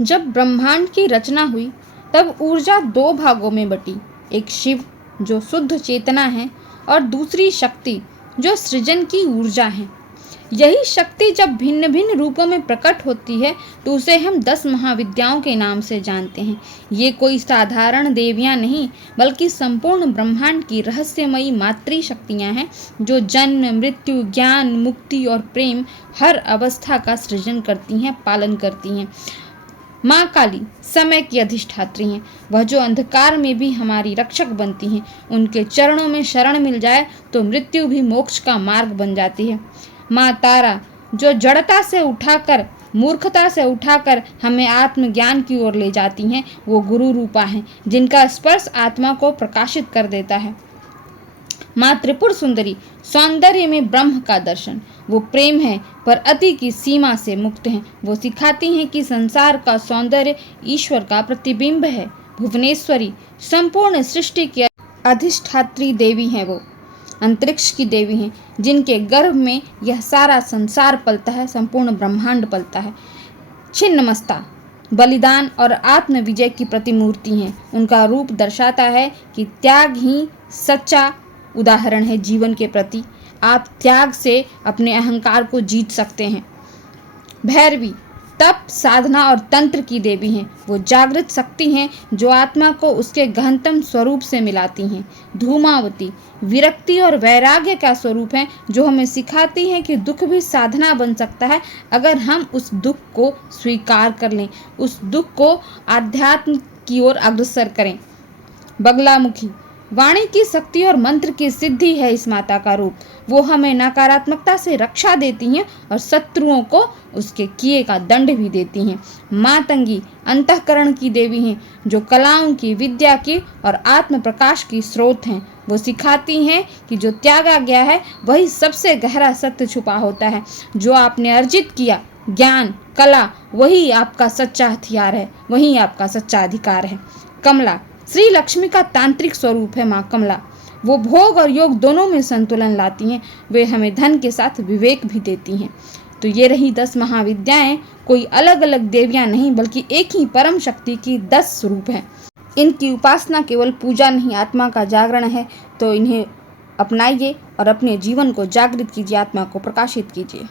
जब ब्रह्मांड की रचना हुई तब ऊर्जा दो भागों में बटी, एक शिव जो शुद्ध चेतना है और दूसरी शक्ति जो सृजन की ऊर्जा है। यही शक्ति जब भिन्न भिन्न रूपों में प्रकट होती है तो उसे हम 10 महाविद्याओं के नाम से जानते हैं। ये कोई साधारण देवियां नहीं बल्कि संपूर्ण ब्रह्मांड की रहस्यमयी मातृ शक्तियां हैं जो जन्म, मृत्यु, ज्ञान, मुक्ति और प्रेम हर अवस्था का सृजन करती हैं, पालन करती हैं। माँ काली समय की अधिष्ठात्री हैं। वह जो अंधकार में भी हमारी रक्षक बनती हैं। उनके चरणों में शरण मिल जाए तो मृत्यु भी मोक्ष का मार्ग बन जाती है। माँ तारा जो जड़ता से उठाकर, मूर्खता से उठाकर हमें आत्मज्ञान की ओर ले जाती हैं, वो गुरु रूपा हैं जिनका स्पर्श आत्मा को प्रकाशित कर देता है। माँ त्रिपुर सुंदरी सौंदर्य में ब्रह्म का दर्शन, वो प्रेम है पर अति की सीमा से मुक्त हैं। वो सिखाती हैं कि संसार का सौंदर्य ईश्वर का प्रतिबिंब है। भुवनेश्वरी संपूर्ण सृष्टि की अधिष्ठात्री देवी हैं। वो अंतरिक्ष की देवी हैं जिनके गर्भ में यह सारा संसार पलता है, संपूर्ण ब्रह्मांड पलता है। छिन्नमस्ता बलिदान और आत्म विजय की प्रतिमूर्ति हैं। उनका रूप दर्शाता है कि त्याग ही सच्चा उदाहरण है जीवन के प्रति। आप त्याग से अपने अहंकार को जीत सकते हैं। भैरवी तप, साधना और तंत्र की देवी हैं। वो जागृत शक्ति हैं जो आत्मा को उसके गहनतम स्वरूप से मिलाती हैं। धूमावती विरक्ति और वैराग्य का स्वरूप है जो हमें सिखाती हैं कि दुख भी साधना बन सकता है अगर हम उस दुख को स्वीकार कर लें, उस दुख को आध्यात्म की ओर अग्रसर करें। बगलामुखी वाणी की शक्ति और मंत्र की सिद्धि है इस माता का रूप। वो हमें नकारात्मकता से रक्षा देती हैं और शत्रुओं को उसके किए का दंड भी देती हैं। मातंगी अंतःकरण की देवी हैं जो कलाओं की, विद्या की और आत्म प्रकाश की स्रोत हैं। वो सिखाती हैं कि जो त्यागा गया है वही सबसे गहरा सत्य छुपा होता है। जो आपने अर्जित किया ज्ञान, कला, वही आपका सच्चा हथियार है, वही आपका सच्चा अधिकार है। कमला श्री लक्ष्मी का तांत्रिक स्वरूप है। माँ कमला वो भोग और योग दोनों में संतुलन लाती हैं। वे हमें धन के साथ विवेक भी देती हैं। तो ये रही 10 महाविद्याएं। कोई अलग अलग देवियां नहीं बल्कि एक ही परम शक्ति की 10 स्वरूप हैं। इनकी उपासना केवल पूजा नहीं, आत्मा का जागरण है। तो इन्हें अपनाइए और अपने जीवन को जागृत कीजिए, आत्मा को प्रकाशित कीजिए।